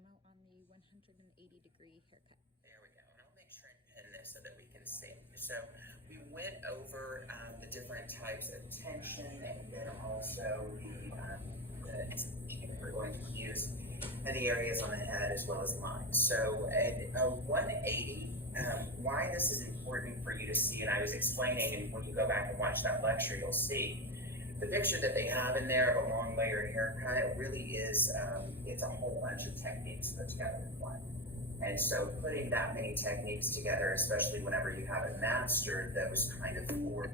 demo on the 180-degree haircut. There we go, and I'll make sure and pin this so that we can see. So we went over the different types of tension, and then also we're going to use the areas on the head as well as lines. So at 180, why this is important for you to see, and I was explaining, and when you go back and watch that lecture, you'll see the picture that they have in there of a long layered haircut really is, it's a whole bunch of techniques put together in one. And so putting that many techniques together, especially whenever you haven't mastered those kind of four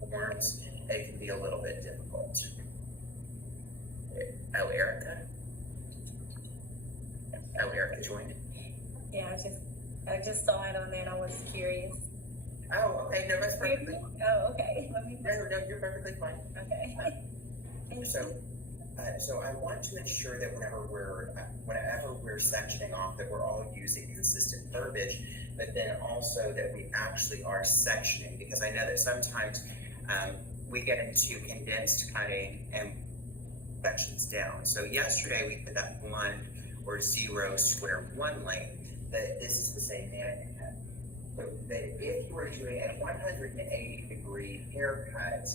forms, it can be a little bit difficult. Oh, Erica? Oh, Erica joined. Yeah, I just saw it on there and I was curious. Oh, okay, no, that's perfectly. Oh, okay. No, you're perfectly fine. Okay. So I want to ensure that whenever we're sectioning off, that we're all using consistent verbiage, but then also that we actually are sectioning, because I know that sometimes we get into condensed cutting and sections down. So yesterday we put that 1 or 0 square 1 length, that this is the same mannequin head. So that if you were doing a 180-degree haircut,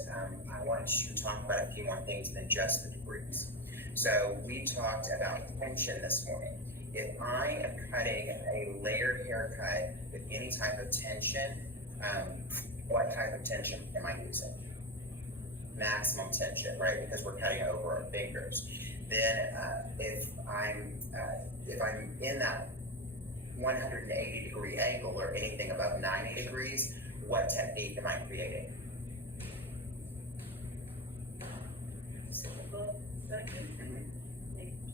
I want to talk about a few more things than just the degrees. So we talked about tension this morning. If I am cutting a layered haircut with any type of tension, what type of tension am I using? Maximum tension, right? Because we're cutting over our fingers. Then if I'm in that 180-degree angle or anything above 90 degrees, what technique am I creating?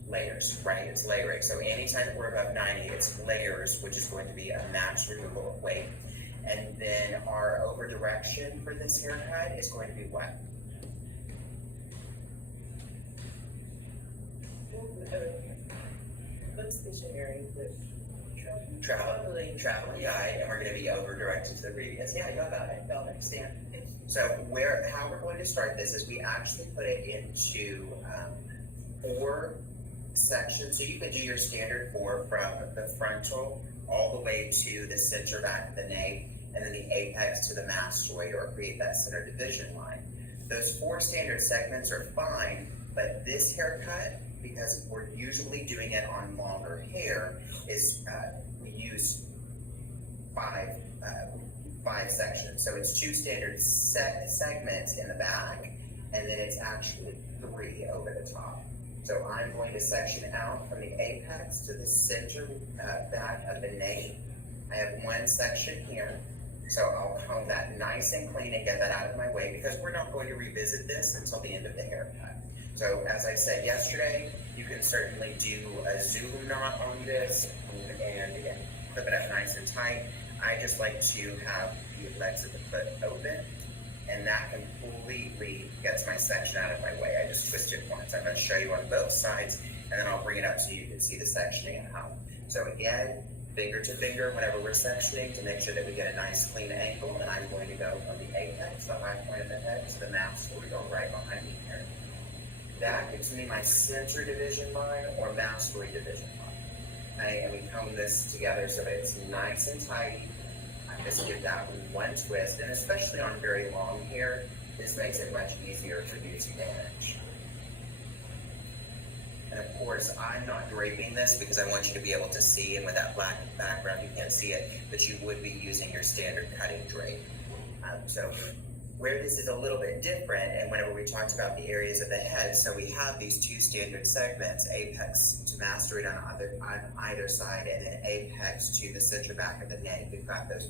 Layers, right? It's layering. So anytime that we're above 90, it's layers, which is going to be a max removal of weight. And then our over direction for this haircut is going to be what? What's this area with Traveling, yeah, and we're going to be over directed to the previous. Yeah, you got it. Y'all understand. So how we're going to start this is we actually put it into 4 sections. So you can do your standard 4 from the frontal all the way to the center back of the nape, and then the apex to the mastoid, or create that center division line. Those 4 standard segments are fine, but this haircut, because we're usually doing it on longer hair, is we use 5 sections. So it's 2 standard segments in the back, and then it's actually 3 over the top. So I'm going to section out from the apex to the center back of the nape. I have 1 section here. So I'll comb that nice and clean and get that out of my way, because we're not going to revisit this until the end of the haircut. So as I said yesterday, you can certainly do a Zulu knot on this and clip it up nice and tight. I just like to have the legs of the foot open, and that completely gets my section out of my way. I just twist it once. I'm going to show you on both sides, and then I'll bring it up so you can see the sectioning and how. So again, finger to finger whenever we're sectioning to make sure that we get a nice clean angle, and I'm going to go from the apex, the high point of the head, to the mastoid, go right behind me here. That gives me my center division line or mastoid division line. And we comb this together so that it's nice and tight. I just give that 1 twist, and especially on very long hair, this makes it much easier for you to manage. And of course, I'm not draping this because I want you to be able to see, and with that black background, you can't see it, but you would be using your standard cutting drape. So where this is a little bit different, and whenever we talked about the areas of the head, so we have these 2 standard segments, apex to mastoid on either side, and then apex to the center back of the nape. We've got those.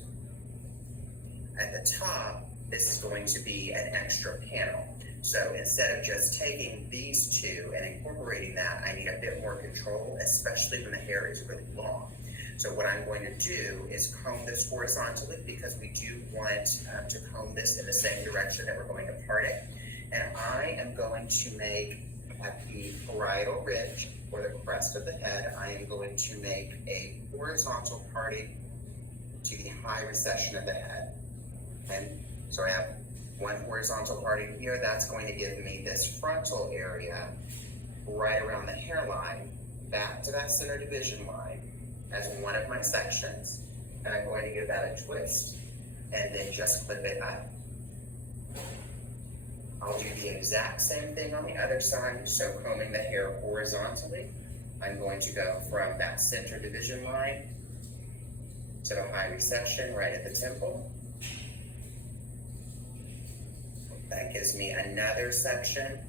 At the top, this is going to be an extra panel. So instead of just taking these 2 and incorporating that, I need a bit more control, especially when the hair is really long. So what I'm going to do is comb this horizontally, because we do want to comb this in the same direction that we're going to part it. And I am going to make at the parietal ridge, or the crest of the head, I am going to make a horizontal parting to the high recession of the head. And so I have 1 horizontal parting here. That's going to give me this frontal area right around the hairline back to that center division line as one of my sections, and I'm going to give that a twist, and then just clip it up. I'll do the exact same thing on the other side, so combing the hair horizontally, I'm going to go from that center division line to the high recession right at the temple. That gives me another section.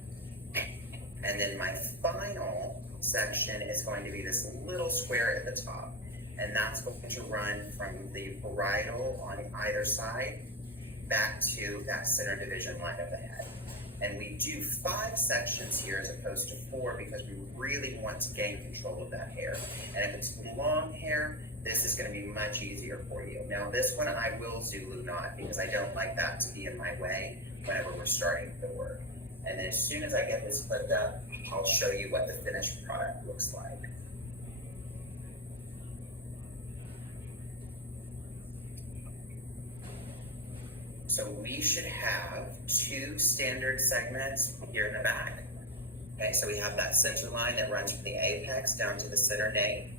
And then my final section is going to be this little square at the top. And that's going to run from the parietal on either side back to that center division line of the head. And we do 5 sections here as opposed to 4 because we really want to gain control of that hair. And if it's long hair, this is going to be much easier for you. Now this one I will Zulu knot because I don't like that to be in my way whenever we're starting the work. And then as soon as I get this clipped up, I'll show you what the finished product looks like. So we should have 2 standard segments here in the back. Okay, so we have that center line that runs from the apex down to the center nape.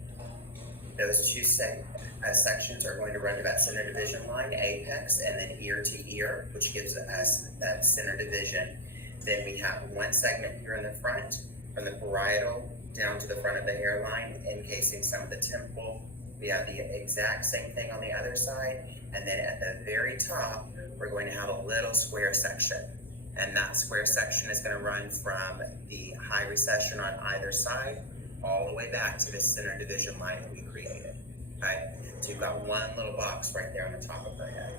Those 2 sections are going to run to that center division line, apex, and then ear to ear, which gives us that center division. Then we have 1 segment here in the front, from the parietal down to the front of the hairline, encasing some of the temple. We have the exact same thing on the other side. And then at the very top, we're going to have a little square section. And that square section is going to run from the high recession on either side, all the way back to the center division line that we created. Okay? So you've got one little box right there on the top of the head.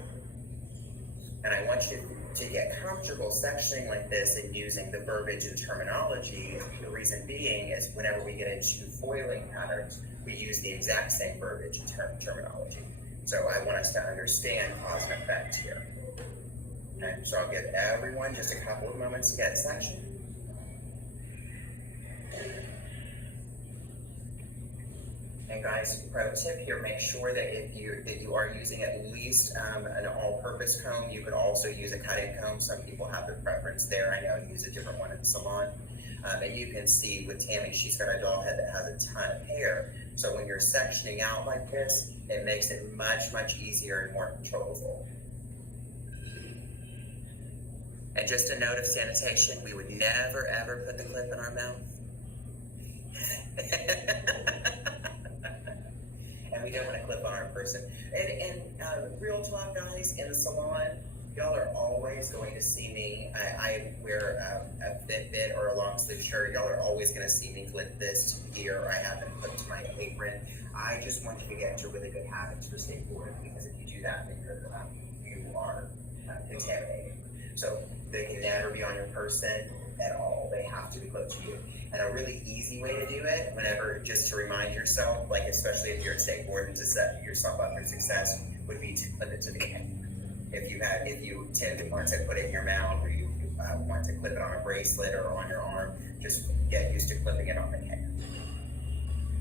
And I want you to get comfortable sectioning like this and using the verbiage and terminology. The reason being is whenever we get into foiling patterns, we use the exact same verbiage and terminology. So I want us to understand cause and effect here. Okay, so I'll give everyone just a couple of moments to get sectioned. And guys, pro tip here, make sure that if you are using at least an all-purpose comb, you could also use a cutting comb. Some people have their preference there. I know I use a different one in the salon. And you can see with Tammy, she's got a doll head that has a ton of hair. So when you're sectioning out like this, it makes it much, much easier and more controllable. And just a note of sanitation, we would never, ever put the clip in our mouth. And we don't want to clip on our person. And real talk, guys, in the salon, y'all are always going to see me. I wear a Fitbit or a long sleeve shirt. Y'all are always going to see me clip this to here. I have them clipped to my apron. I just want you to get into really good habits for skateboarding, because if you do that, then you are contaminating. So they can never be on your person at all. They have to be clipped to you. And a really easy way to do it, whenever, just to remind yourself, like especially if you're at skateboarding to set yourself up for success, would be to clip it to the head. If you tend to want to put it in your mouth, or you want to clip it on a bracelet or on your arm, just get used to clipping it on the head.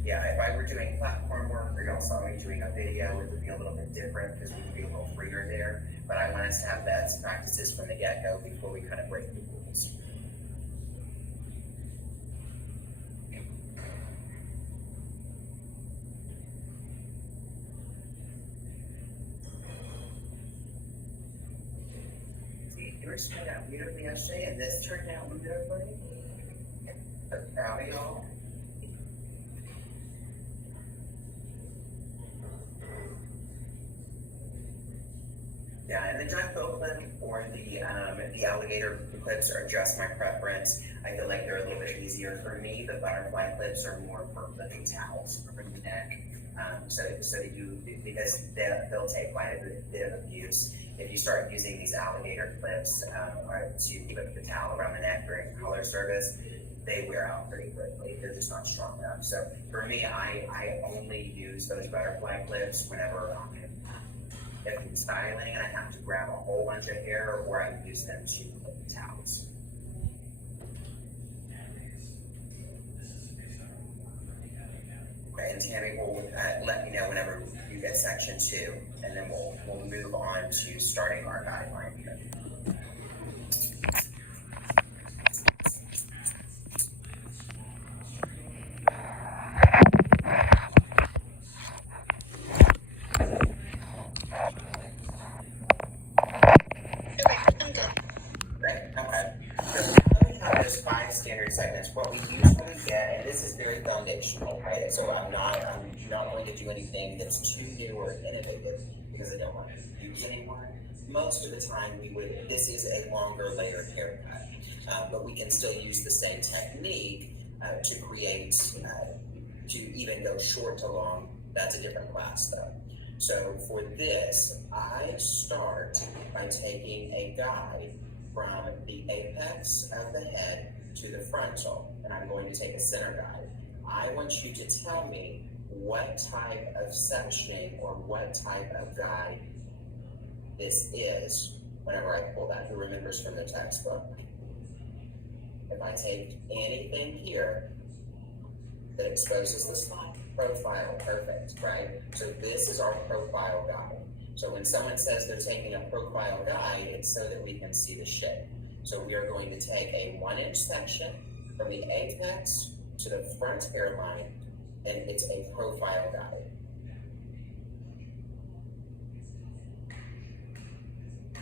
Yeah, if I were doing platform work, or y'all saw me doing a video, it would be a little bit different because we would be a little freer there. But I want us to have best practices from the get-go before we kind of break the rules. See, yours turned out beautifully yesterday, and this turned out beautifully. So proud of y'all. Yeah, and the duck bow clip or the alligator clips are just my preference. I feel like they're a little bit easier for me. The butterfly clips are more for clipping towels for the neck. Because they'll take quite a bit of abuse. If you start using these alligator clips to clip the towel around the neck during color service, they wear out pretty quickly. They're just not strong enough. So for me, I only use those butterfly clips whenever if I'm styling and I have to grab a whole bunch of hair, or I use them to clip the towels. Okay, and Tammy will let me know whenever you get section 2, and then we'll move on to starting our guideline here. get, and this is very foundational, right? So I'm not going to do anything that's too new or innovative because I don't want to confuse anyone. Most of the time this is a longer layered haircut, but we can still use the same technique to create, to even go short to long. That's a different class though. So for this, I start by taking a guide from the apex of the head to the frontal, and I'm going to take a center guide. I want you to tell me what type of sectioning or what type of guide this is whenever I pull that. Who remembers from the textbook? If I take anything here that exposes the spine, profile, perfect, right? So this is our profile guide. So when someone says they're taking a profile guide, it's so that we can see the shape. So we are going to take a 1-inch section from the apex to the front hairline, and it's a profile guide.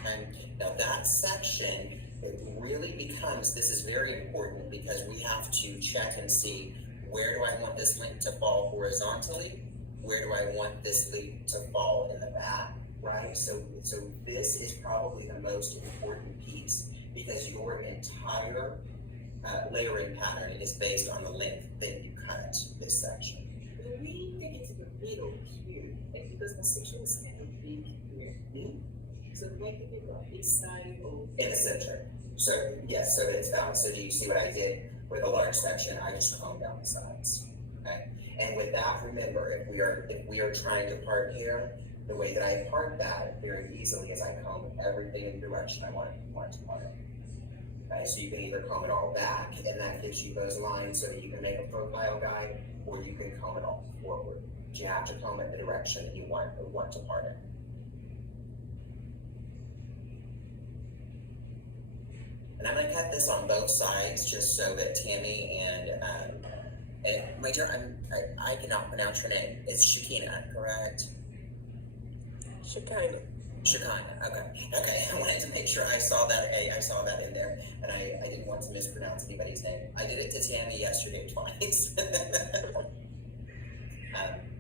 And now that section, it really becomes, this is very important because we have to check and see, where do I want this link to fall horizontally? Where do I want this link to fall in the back, right? So this is probably the most important piece because your entire layering pattern is based on the length that you cut this section. But we think it's the middle here, because the section is kind of big here. So what do you think about this side or In the center. So yes, so that it's balanced. So do you see what I did with a large section? I just combed down the sides. Okay. And with that, remember, if we are trying to part hair, the way that I part that very easily is I comb everything in the direction I want to part it. Okay, so you can either comb it all back, and that gives you those lines so that you can make a profile guide, or you can comb it all forward. But you have to comb it the direction that you want to part it. And I'm going to cut this on both sides just so that Tammy and my dear, I cannot pronounce her name. It's Shakina, correct? Shekinah? Shakina. Okay. I wanted to make sure I saw that in there, and I didn't want to mispronounce anybody's name. I did it to Tammy yesterday twice.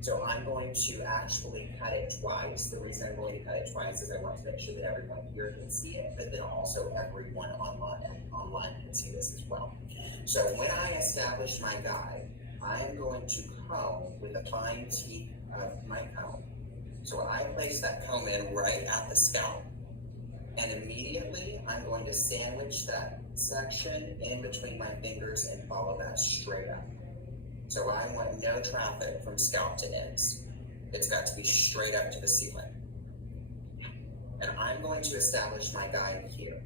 So I'm going to actually cut it twice. The reason I'm going to cut it twice is I want to make sure that everyone here can see it, but then also everyone online can see this as well. So when I establish my guide, I am going to comb with the fine teeth of my comb. So I place that comb in right at the scalp, and immediately I'm going to sandwich that section in between my fingers and follow that straight up. So I want no traffic from scalp to ends. It's got to be straight up to the ceiling. And I'm going to establish my guide here.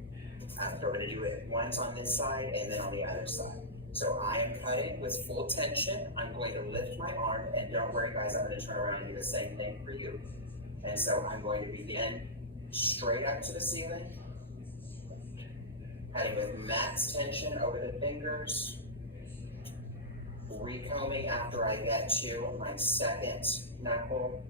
We're going to do it once on this side and then on the other side. So I am cutting with full tension. I'm going to lift my arm, and don't worry guys, I'm going to turn around and do the same thing for you. And so I'm going to begin straight up to the ceiling, cutting with max tension over the fingers, recombing after I get to my second knuckle,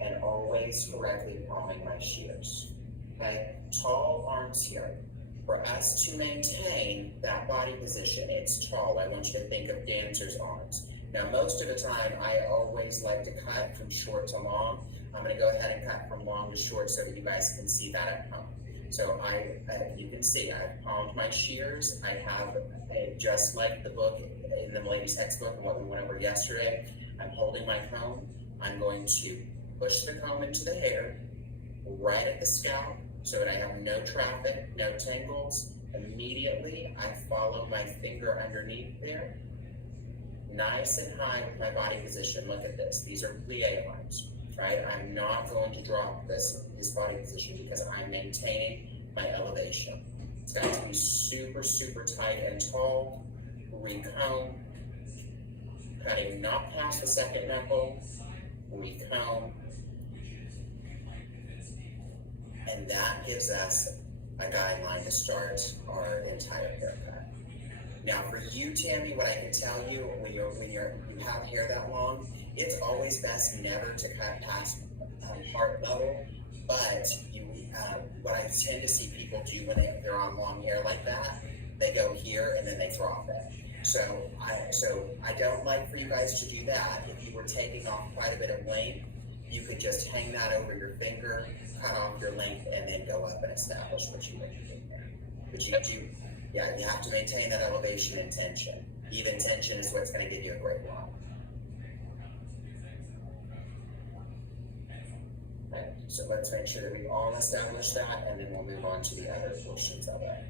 and always correctly palming my shears. Okay, tall arms here. For us to maintain that body position, it's tall. I want you to think of dancer's arms. Now, most of the time, I always like to cut from short to long. I'm going to go ahead and cut from long to short so that you guys can see that at home. So you can see, I've palmed my shears. I have, just like the book in the lady's textbook and what we went over yesterday, I'm holding my comb. I'm going to push the comb into the hair, right at the scalp, so that I have no traffic, no tangles. Immediately, I follow my finger underneath there, nice and high with my body position. Look at this. These are plie arms, right? I'm not going to drop this body position because I'm maintaining my elevation. It's got to be super, super tight and tall. Recomb, cutting not past the second knuckle. Recomb. And that gives us a guideline to start our entire haircut. Now for you, Tammy, what I can tell you, when you have hair that long, it's always best never to cut past heart level, but what I tend to see people do when they're on long hair like that, they go here and then they throw off it. So I don't like for you guys to do that. If you were taking off quite a bit of length, you could just hang that over your finger, cut off your length, and then go up and establish what you want to do there. But you have to maintain that elevation and tension. Even tension is what's going to give you a great walk. Okay, so let's make sure that we all establish that, and then we'll move on to the other portions of it.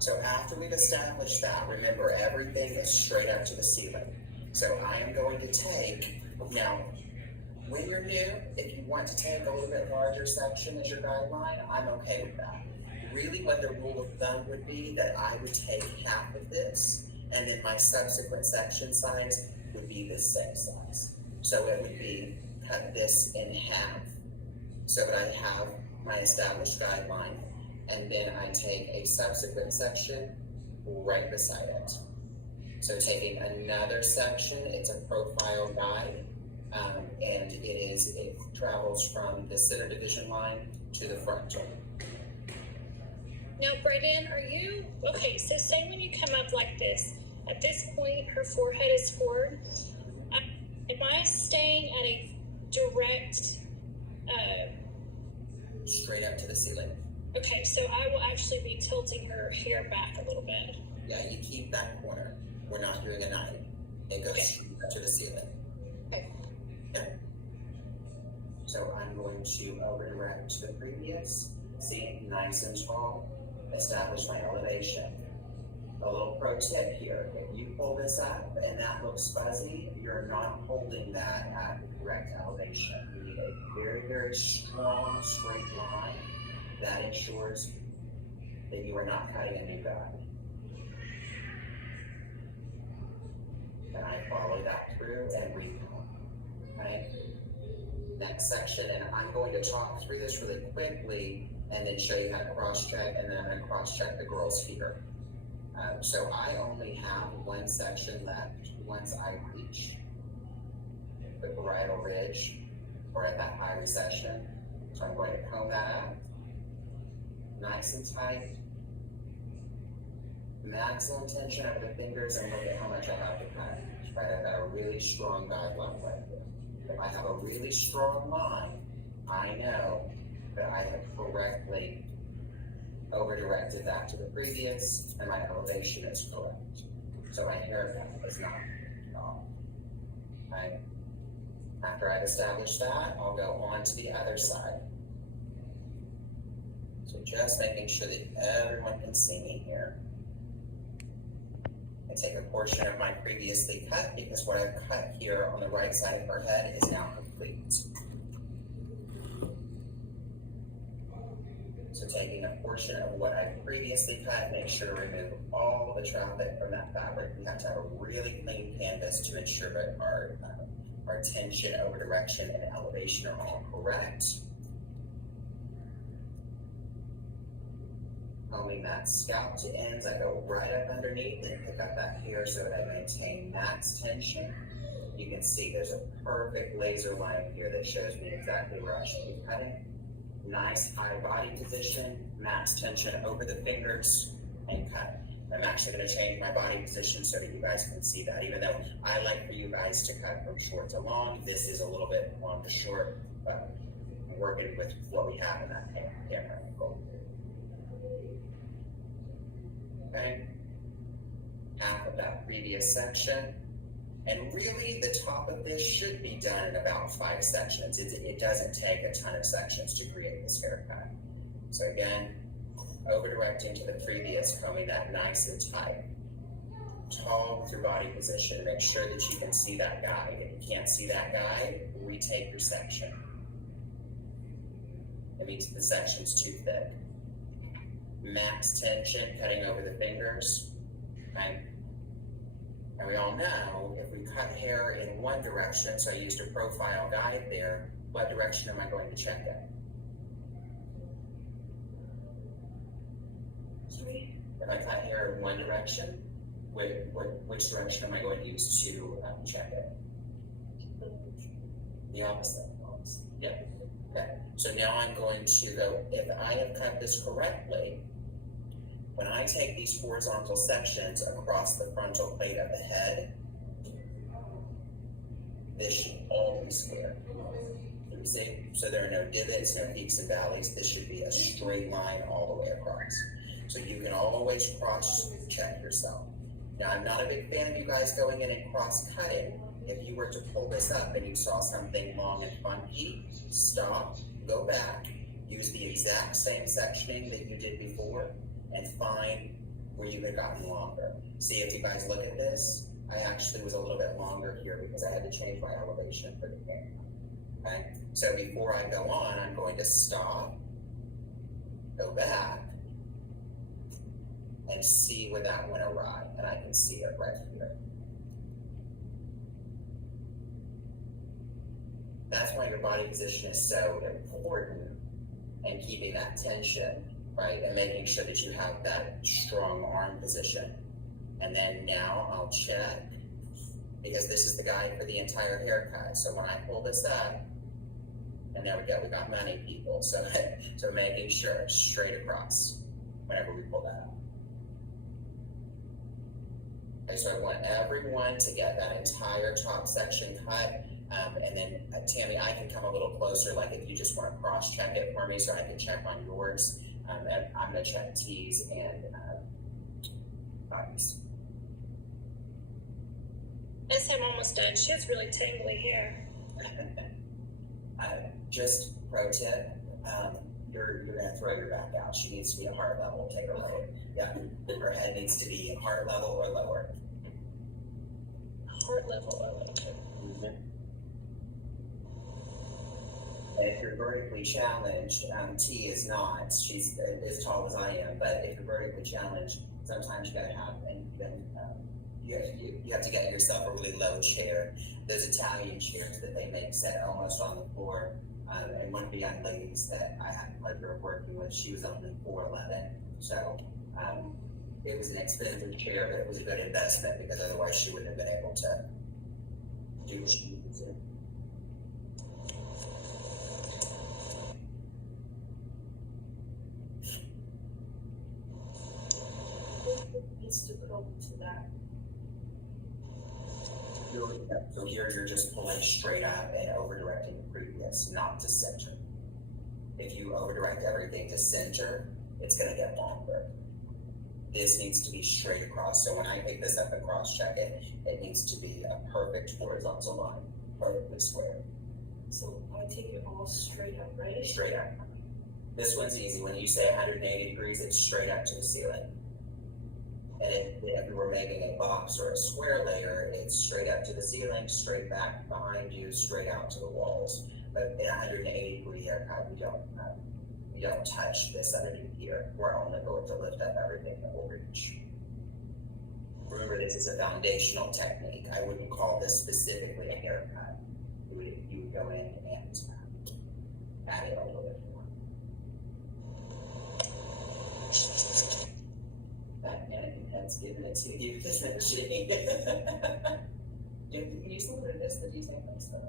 So after we've established that, remember everything is straight up to the ceiling. So I am going to take, now, when you're new, if you want to take a little bit larger section as your guideline, I'm okay with that. Really what the rule of thumb would be that I would take half of this, and then my subsequent section size would be the same size. So it would be cut this in half, so that I have my established guideline, and then I take a subsequent section right beside it. So taking another section, it's a profile guide, and it travels from the center division line to the frontal. Now, Brayden, are you, okay, so say when you come up like this, at this point, her forehead is forward. Am I staying at a direct, straight up to the ceiling. okay, so I will actually be tilting her hair back a little bit. Yeah, you keep that corner. We're not doing a 90. It goes straight up to the ceiling. Okay. Yeah. So I'm going to over direct to the previous. See, nice and tall. Establish my elevation. A little pro tip here: if you pull this up and that looks fuzzy, you're not holding that at correct elevation. You need a very, very strong straight line that ensures that you are not cutting a new guide. And I follow that through and recount. Okay? Next section, and I'm going to talk through this really quickly and then show you how to cross-check, and then I'm going to cross-check the girls here. So I only have one section left once I reach the parietal ridge or at that high recession. So I'm going to comb that up, nice and tight, maximum tension over the fingers, and look at how much I have to cut. Right, I've got a really strong guideline right here. If I have a really strong line, I know that I have correctly over-directed that to the previous, and my elevation is correct. So my haircut is not off. Okay. After I've established that, I'll go on to the other side. So just making sure that everyone can see me here. I take a portion of my previously cut, because what I've cut here on the right side of her head is now complete. So taking a portion of what I previously cut, make sure to remove all the traffic from that fabric. We have to have a really clean canvas to ensure that our tension, over direction, and elevation are all correct. Combing that scalp to ends, I go right up underneath and pick up that hair so that I maintain max tension. You can see there's a perfect laser line here that shows me exactly where I should be cutting. Nice high body position, max tension over the fingers, and cut. I'm actually going to change my body position so that you guys can see that. Even though I like for you guys to cut from short to long, this is a little bit long to short, but I'm working with what we have in that camera angle. Okay, half of that previous section. And really, the top of this should be done in about 5 sections. It doesn't take a ton of sections to create this haircut. So again, over directing to the previous, combing that nice and tight. tall with your body position. Make sure that you can see that guy. If you can't see that guy, retake your section. That means the section's too thick. Max tension, cutting over the fingers. Okay? And we all know if we cut hair in one direction, so I used a profile guide there, what direction am I going to check it? If I cut hair in one direction, which direction am I going to use to check it? The opposite. Yep. Okay. So now I'm going to go, if I have cut this correctly, when I take these horizontal sections across the frontal plate of the head, this should all be square. You see? So there are no divots, no peaks and valleys. This should be a straight line all the way across. So you can always cross-check yourself. Now, I'm not a big fan of you guys going in and cross-cutting. If you were to pull this up and you saw something long and funky, stop, go back, use the exact same sectioning that you did before, and find where you had gotten longer. See, if you guys look at this, I actually was a little bit longer here because I had to change my elevation for the camera. Okay? So before I go on, I'm going to stop, go back, and see where that went awry. And I can see it right here. That's why your body position is so important, and keeping that tension, right? And making sure that you have that strong arm position. And then now I'll check, because this is the guide for the entire haircut. So when I pull this up, and there we go, we got many people. So, so making sure it's straight across whenever we pull that up. Okay, so I want everyone to get that entire top section cut. And then Tammy, I can come a little closer, like if you just want to cross-check it for me so I can check on yours. And I'm going to check T's and bodies. Yes, I'm almost done. She has really tangly hair. Just pro tip, you're going to throw your back out. She needs to be a heart level. Take her lower. Yeah, her head needs to be heart level or lower. Heart level or lower. Mm-hmm. And if you're vertically challenged, T is not. She's as tall as I am, but if you're vertically challenged, sometimes you gotta have, and then you have to get yourself a really low chair. Those Italian chairs that they make set almost on the floor. And one of the young ladies that I had the pleasure of working with, she was only 4'11". So it was an expensive chair, but it was a good investment because otherwise she wouldn't have been able to do what she needed to. Needs to come to that. So here you're just pulling straight up and over directing the previous, not to center. If you over direct everything to center, it's going to get longer. This needs to be straight across. So when I pick this up and cross check it, it needs to be a perfect horizontal line, perfectly square. So I take it all straight up, right? Straight up. This one's easy. When you say 180 degrees, it's straight up to the ceiling. And if you were making a box or a square layer, it's straight up to the ceiling, straight back behind you, straight out to the walls. But in a 180 degree haircut, we don't touch this underneath here. We're only going to lift up everything that will reach. Remember, this is a foundational technique. I wouldn't call this specifically a haircut. You would go in and add it a little bit more. That mannequin head's giving it to you, isn't she? Can you see what it is that you think of stuff?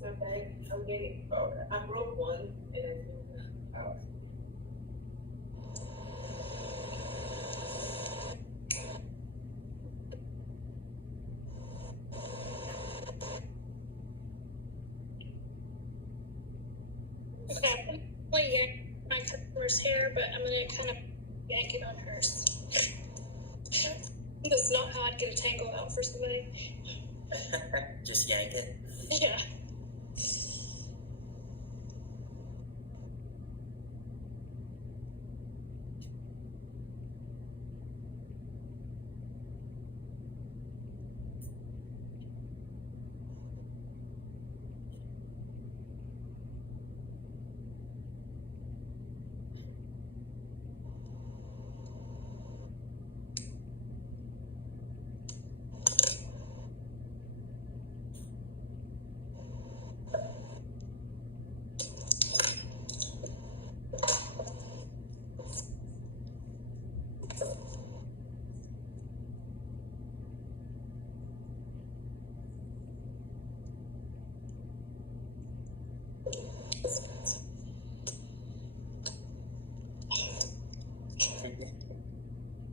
my bag, I'm getting, Okay. I broke one and Oh. Okay, I'm gonna yank my customer's hair, but I'm gonna kind of yank it on hers. That's not how I'd get a tangle out for somebody. Just yank it. Yeah.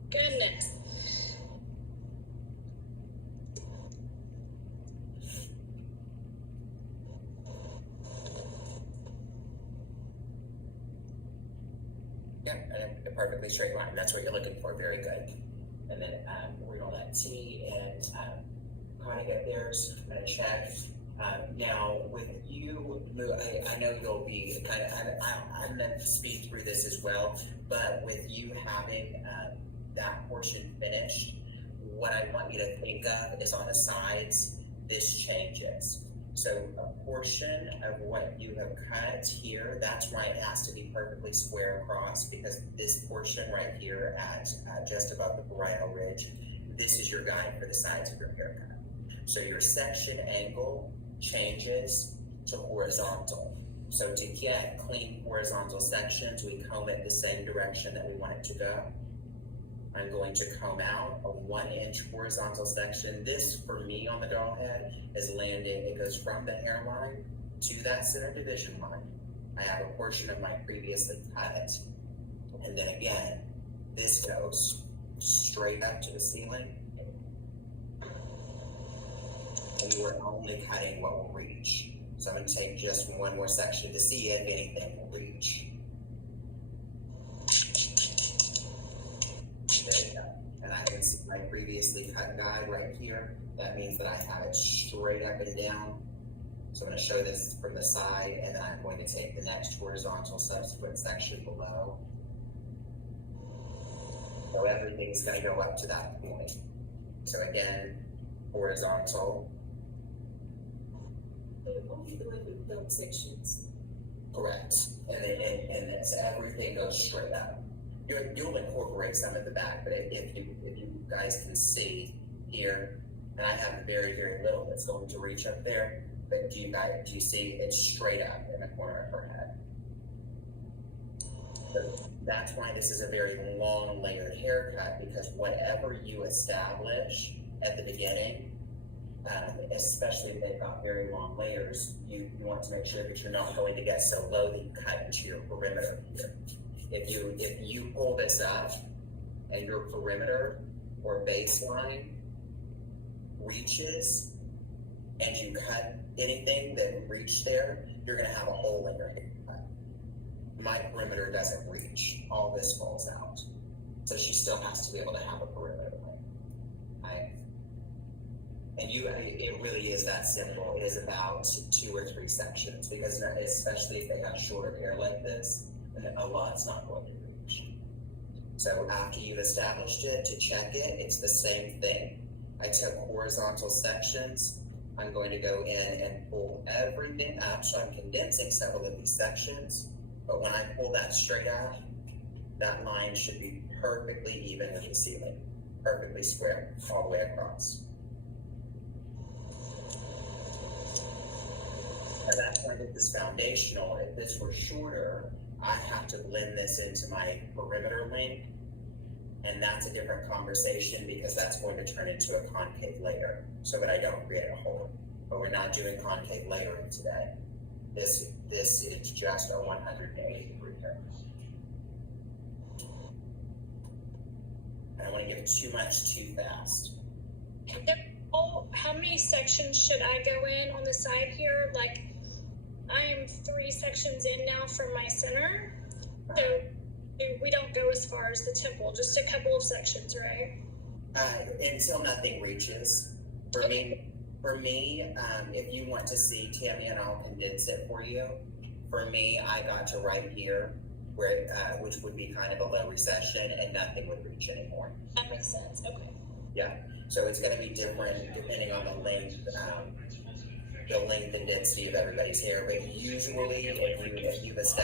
Goodness. Yeah, and a perfectly straight line. That's what you're looking for. Very good. And then we're gonna let T and Connie get theirs and check. Now with you, Lou, I know you'll be kind of. I'm gonna speed through this as well. But with you having that portion finished, what I want you to think of is on the sides. This changes. So a portion of what you have cut here, that's why it has to be perfectly square across, because this portion right here at just above the parietal ridge, this is your guide for the sides of your haircut. So your section angle changes to horizontal. So to get clean horizontal sections, we comb it the same direction that we want it to go. I'm going to comb out a 1 inch horizontal section. This, for me on the doll head, is landing, it goes from the hairline to that center division line. I have a portion of my previously cut. And then again, this goes straight up to the ceiling. And you are only cutting what will reach. So I'm going to take just one more section to see if anything will reach. There you go. And I can see my previously cut guide right here. That means that I have it straight up and down. So I'm going to show this from the side, and then I'm going to take the next horizontal subsequent section below. So everything's going to go up to that point. So again, horizontal. But only the way with dump sections. Correct. And then and it's, everything goes straight up. You'll incorporate some at the back, but if you guys can see here, and I have very, very little that's going to reach up there, but do you see it's straight up in the corner of her head? So that's why this is a very long layered haircut, because whatever you establish at the beginning, especially if they've got very long layers, you want to make sure that you're not going to get so low that you cut into your perimeter here. If you pull this up and your perimeter or baseline reaches and you cut anything that reached there, you're going to have a hole in your haircut. My perimeter doesn't reach. All this falls out. So she still has to be able to have a perimeter. And it really is that simple. It is about 2 or 3 sections, because especially if they have shorter hair like this, a lot's not going to reach. So after you've established it, to check it, it's the same thing. I took horizontal sections. I'm going to go in and pull everything up. So I'm condensing several of these sections. But when I pull that straight out, that line should be perfectly even with the ceiling. Perfectly square all the way across. And that's why with this foundational, if this were shorter, I have to blend this into my perimeter length. And that's a different conversation, because that's going to turn into a concave layer so that I don't create a hole. but we're not doing concave layering today. This is just a 180 degree haircut. I don't want to give too much too fast. How many sections should I go in on the side here? Like, I am 3 sections in now from my center, so we don't go as far as the temple, just a couple of sections, right? Until nothing reaches. For me, if you want to see Tammy, and I'll condense it for you. For me, I got to right here, where which would be kind of a low recession, and nothing would reach anymore. That makes sense. Okay. Yeah. So it's going to be different depending on the length and density of everybody's hair. But usually, if you've established